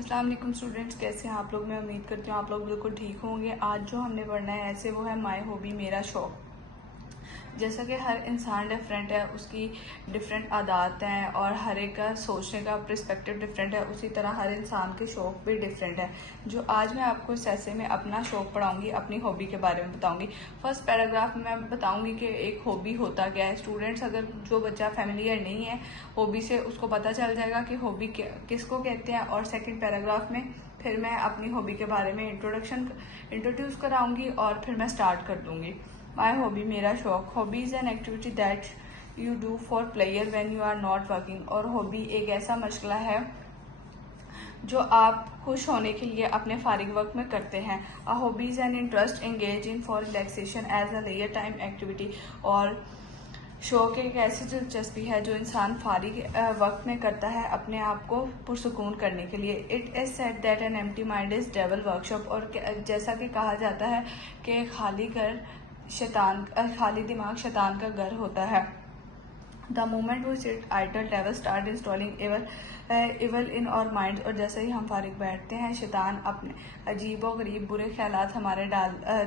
अस्सलाम वालेकुम स्टूडेंट्स, कैसे हैं आप लोग। मैं उम्मीद करती हूँ आप लोग बिल्कुल ठीक होंगे। आज जो हमने पढ़ना है ऐसे वो है माय हॉबी, मेरा शौक़। जैसा कि हर इंसान डिफरेंट है, उसकी डिफरेंट आदत हैं और हर एक का सोचने का पर्सपेक्टिव डिफरेंट है, उसी तरह हर इंसान के शौक़ भी डिफरेंट है। जो आज मैं आपको इस ऐसे में अपना शौक़ पढ़ाऊंगी, अपनी हॉबी के बारे में बताऊंगी। फर्स्ट पैराग्राफ में मैं बताऊंगी कि एक हॉबी होता क्या है। स्टूडेंट्स, अगर जो बच्चा फेमिलियर नहीं है हॉबी से, उसको पता चल जाएगा कि हॉबी किसको कहते हैं। और सेकेंड पैराग्राफ में फिर मैं अपनी हॉबी के बारे में इंट्रोड्यूस कराऊंगी और फिर मैं स्टार्ट कर दूंगी। माई हॉबी, मेरा शौक। Hobby is an activity that you do for player when you are not working. और हॉबी एक ऐसा मशगला है जो आप खुश होने के लिए अपने फारिग वक्त में करते हैं। A hobby is an interest engage in for relaxation as a लेयर टाइम एक्टिविटी। और शौक एक ऐसी दिलचस्पी है जो इंसान फारिग वक्त में करता है अपने आप को पुरसुकून करने के लिए। It is said that an empty mind is devil workshop. और जैसा कि कहा जाता है कि खाली दिमाग शैतान का घर होता है। The moment we sit idle devil start installing evil in our mind. और जैसे ही हम फारिग बैठते हैं, शैतान अपने अजीब और गरीब बुरे ख्यालात हमारे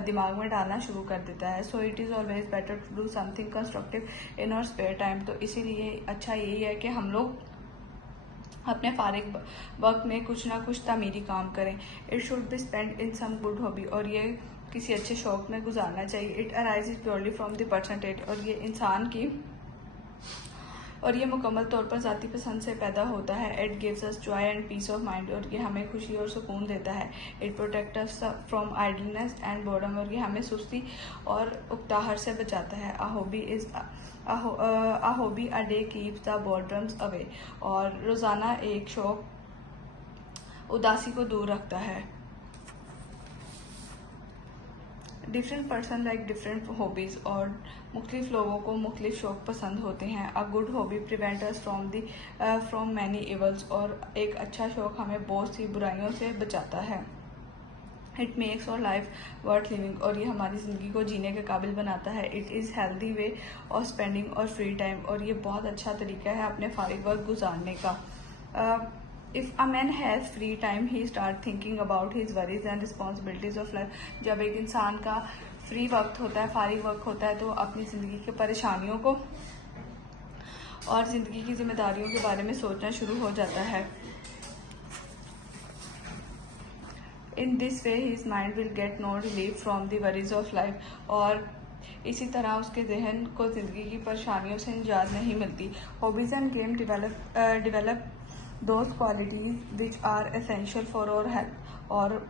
दिमाग में डालना शुरू कर देता है। So it is always better to do something constructive in our spare time. तो इसीलिए अच्छा यही है कि हम लोग अपने फारिग वक्त में कुछ ना कुछ तामीरी काम करें। It should be spend in some good hobby. और ये किसी अच्छे शौक में गुजारना चाहिए। It arise purely from the personality. और ये मुकम्मल तौर पर ज़ाती पसंद से पैदा होता है। It gives us joy and peace of mind. और ये हमें खुशी और सुकून देता है। It protect us from idleness and boredom. और ये हमें सुस्ती और उकताहट से बचाता है। A hobby a day keeps the boredoms away. और रोज़ाना एक शौक उदासी को दूर रखता है। Different person like different hobbies. और मुख्तलिफ लोगों को मुख्तलिफ शौक पसंद होते हैं। A good hobby prevent us from many evils. और एक अच्छा शौक हमें बहुत सी बुराइयों से बचाता है। इट मेक्स और लाइफ वर्थ लिविंग। और ये हमारी ज़िंदगी को जीने के काबिल बनाता है। It is healthy way of spending और फ्री टाइम। और ये बहुत अच्छा तरीका है अपने फारिग वक्त गुजारने का। If a man has free time he start thinking about his worries and responsibilities of life. जब एक इंसान का फ्री वक्त होता है, फारिग वक्त होता है, तो अपनी ज़िंदगी की परेशानियों को और ज़िंदगी की जिम्मेदारियों के बारे में सोचना शुरू हो जाता है। In this way his mind will get no relief from the worries of life. और इसी तरह उसके जहन को ज़िंदगी की परेशानियों से निजात नहीं मिलती। Hobbies and game develop those qualities which are essential for our health. और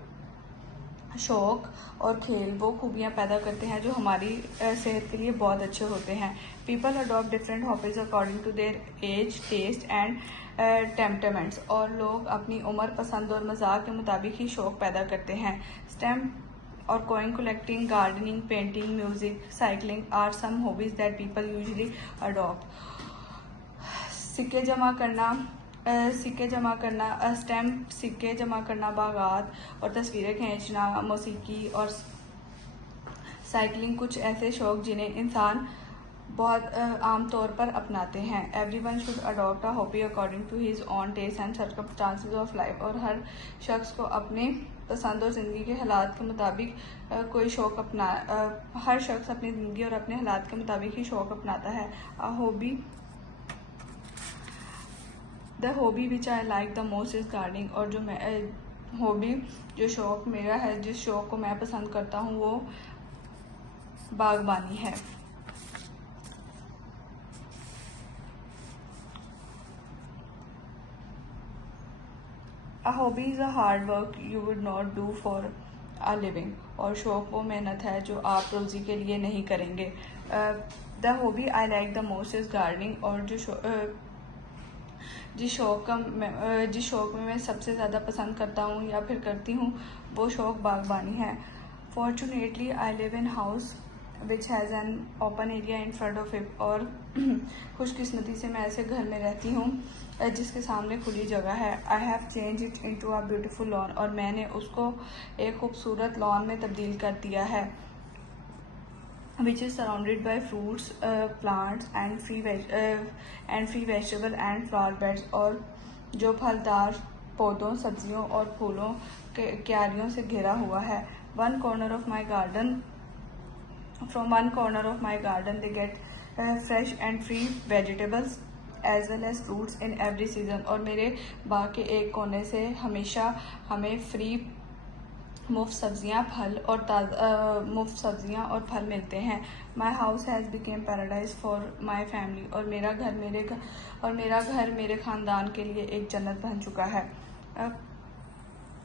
शौक़ और खेल वो खूबियाँ पैदा करते हैं जो हमारी सेहत के लिए बहुत अच्छे होते हैं। People adopt different hobbies according to their age, taste and temperaments. और लोग अपनी उम्र, पसंद और मजाक के मुताबिक ही शौक़ पैदा करते हैं। स्टैम्प और coin collecting, gardening, painting, music, cycling are some hobbies that people usually adopt. सिक्के जमा करना, स्टैम्प, सिक्के जमा करना, बागात और तस्वीरें खींचना, मौसीकी और साइकिलिंग कुछ ऐसे शौक़ जिन्हें इंसान बहुत आम तौर पर अपनाते हैं। Everyone should adopt a hobby according to his own taste and circumstances of life. और हर शख्स को अपने पसंद और ज़िंदगी के हालात के मुताबिक हर शख्स अपनी ज़िंदगी और अपने हालात के मुताबिक ही शौक़ अपनाता है। The hobby which I like the most is gardening. और जो शौक़ मेरा है, जिस शौक़ को मैं पसंद करता हूँ, वो बागबानी है। A hobby is a hard work you would not do for a living. और शौक़ वो मेहनत है जो आप रोज़ी के लिए नहीं करेंगे। The hobby I like the most is gardening. और जिस शौक़ में मैं सबसे ज़्यादा पसंद करता हूँ या फिर करती हूँ, वो शौक़ बागबानी है। Fortunately I live in house which has an open area in front of it. और खुशकिस्मती से मैं ऐसे घर में रहती हूँ जिसके सामने खुली जगह है। I have change it into a beautiful lawn. और मैंने उसको एक खूबसूरत लॉन में तब्दील कर दिया है। which is surrounded by fruits, plants and free vegetable and flower beds। और जो फलदार पौधों, सब्जियों और फूलों के क्यारियों से घिरा हुआ है। One corner of my garden From one corner of my garden they get fresh and free vegetables as well as fruits in every season। और मेरे बाग के एक कोने से हमेशा हमें फ्री मुफ्त सब्जियां, फल और मुफ्त सब्जियां और फल मिलते हैं। My house has became paradise for my family. और मेरा घर मेरे ख़ानदान के लिए एक जन्नत बन चुका है।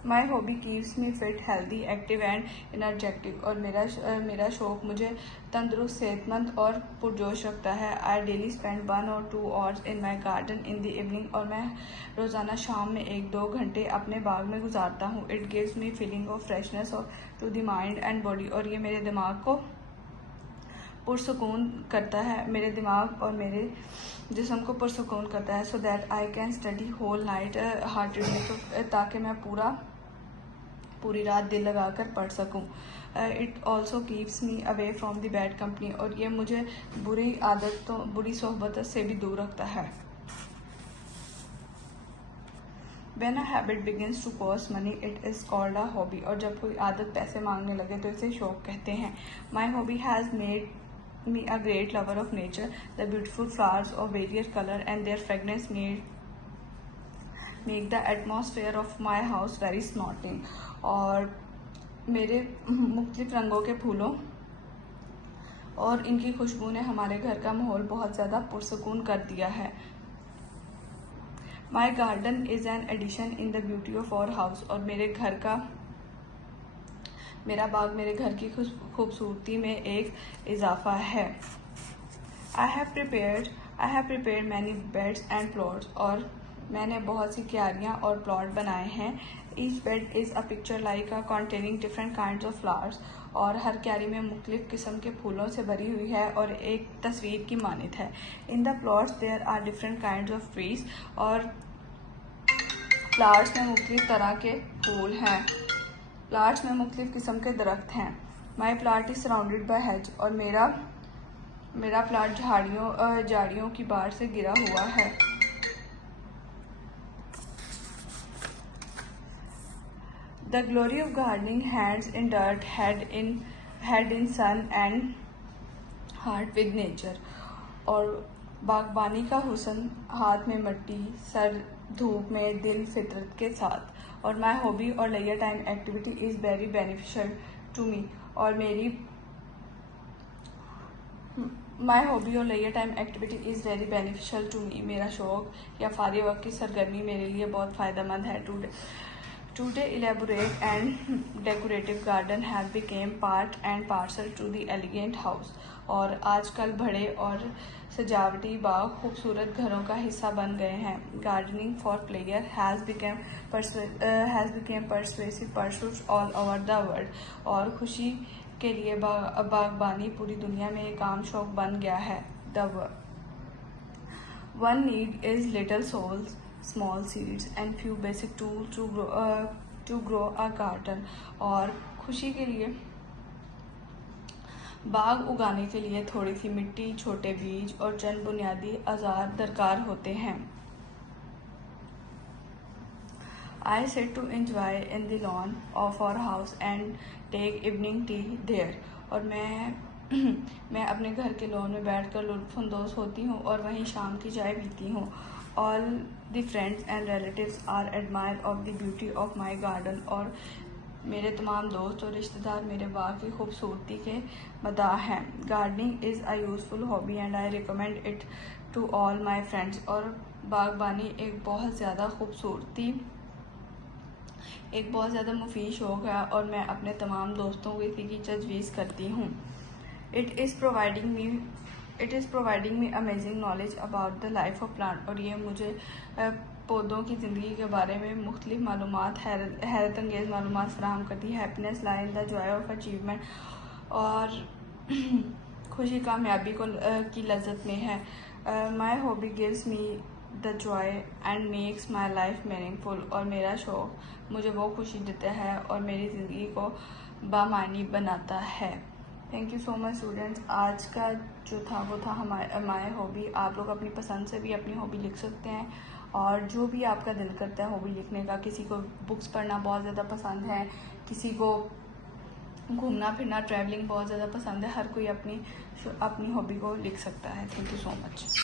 My hobby keeps me fit, healthy, active and energetic. और मेरा शौक़ मुझे तंदुरुस्त, सेहतमंद और पुरजोश रखता है। I daily spend 1 or 2 hours in my garden in the evening. और मैं रोज़ाना शाम में 1-2 घंटे अपने बाग में गुजारता हूँ। It gives me feeling of freshness और to the mind and body. और ये मेरे दिमाग को पुरसुकून करता है, मेरे दिमाग और मेरे जिस्म को पुरसुकून करता है। So that I can study whole night heartedly, तो ताकि मैं पूरी रात दिल लगाकर पढ़ सकूं। It also keeps me away from the bad company. और ये मुझे बुरी सोहबत से भी दूर रखता है। When a habit begins to cost money, it is called a hobby। और जब कोई आदत पैसे मांगने लगे तो इसे शौक कहते हैं। My hobby has made me a great lover of nature। The beautiful flowers of various color and their fragrance make the atmosphere of my house very soothing। और मेरे मुख्तलिफ रंगों के फूलों और इनकी खुशबू ने हमारे घर का माहौल बहुत ज़्यादा पुरसुकून कर दिया है। My garden is an addition in the beauty of our house. और मेरा बाग मेरे घर की खूबसूरती में एक इजाफा है। I have prepared many beds and plots. और मैंने बहुत सी क्यारियाँ और प्लॉट बनाए हैं। Each bed is a picture like a containing different kinds of flowers. और हर क्यारी में मुख्तलिफ किस्म के फूलों से भरी हुई है और एक तस्वीर की मानित है। In the plots there are different kinds of trees. और प्लाट्स में मुख्तलिफ तरह के फूल हैं। प्लाट्स में मुख्तलिफ किस्म के दरख्त हैं। My plot is surrounded by hedge. और मेरा प्लाट झाड़ियों की बाढ़ से घिरा हुआ है। The glory of gardening, hands in dirt, head in sun and heart with nature। और बागबानी का हुस्न, हाथ में मट्टी, सर धूप में, दिल फितरत के साथ। और माई हॉबी और leisure time activity is very beneficial to me. और मेरा शौक़ या फारिग वक्त की सरगर्मी मेरे लिए बहुत फ़ायदेमंद है। Today elaborate and decorative garden have become part and parcel to the elegant house। और आजकल बड़े और सजावटी बाग खूबसूरत घरों का हिस्सा बन गए हैं। Gardening for player has become persuasive pursuits all over the world। और खुशी के लिए बागबानी पूरी दुनिया में एक आम शौक बन गया है। The one need is little souls, small seeds and few basic tools to grow a garden। और खुशी के लिए बाग उगाने के लिए थोड़ी सी मिट्टी, छोटे बीज और चंद बुनियादी औजार दरकार होते हैं। I sit to enjoy in the lawn of our house and take evening tea there। और मैं अपने घर के लॉन में बैठकर लुत्फ़अंदोज़ होती हूँ और वहीं शाम की चाय पीती हूँ। All the friends and relatives are admire of the beauty of my garden। और मेरे तमाम दोस्त और रिश्तेदार मेरे बाग की खूबसूरती के मदाह हैं। Gardening is a useful hobby and I recommend it to all my friends. और बागबानी एक बहुत ज़्यादा मुफीद शौक़ है और मैं अपने तमाम दोस्तों को इसी की तजवीज़ करती हूँ। It is providing me amazing knowledge about the life of plant. और ये मुझे पौधों की ज़िंदगी के बारे में मुख्तलिफ मालूमात, हैरत अंगेज़ मालूमात फराहम करती है। Happiness lie in the Joy of achievement. और खुशी कामयाबी की लज्जत में है। My hobby gives me the Joy and makes my life meaningful. और मेरा शौक़ मुझे वो खुशी देता है और मेरी ज़िंदगी को बामानी बनाता है। Thank you so much students. आज का जो था वो था माय हॉबी। आप लोग अपनी पसंद से भी अपनी हॉबी लिख सकते हैं और जो भी आपका दिल करता है हॉबी लिखने का, किसी को बुक्स पढ़ना बहुत ज़्यादा पसंद है, किसी को घूमना फिरना ट्रैवलिंग बहुत ज़्यादा पसंद है, हर कोई अपनी हॉबी को लिख सकता है। Thank you so much.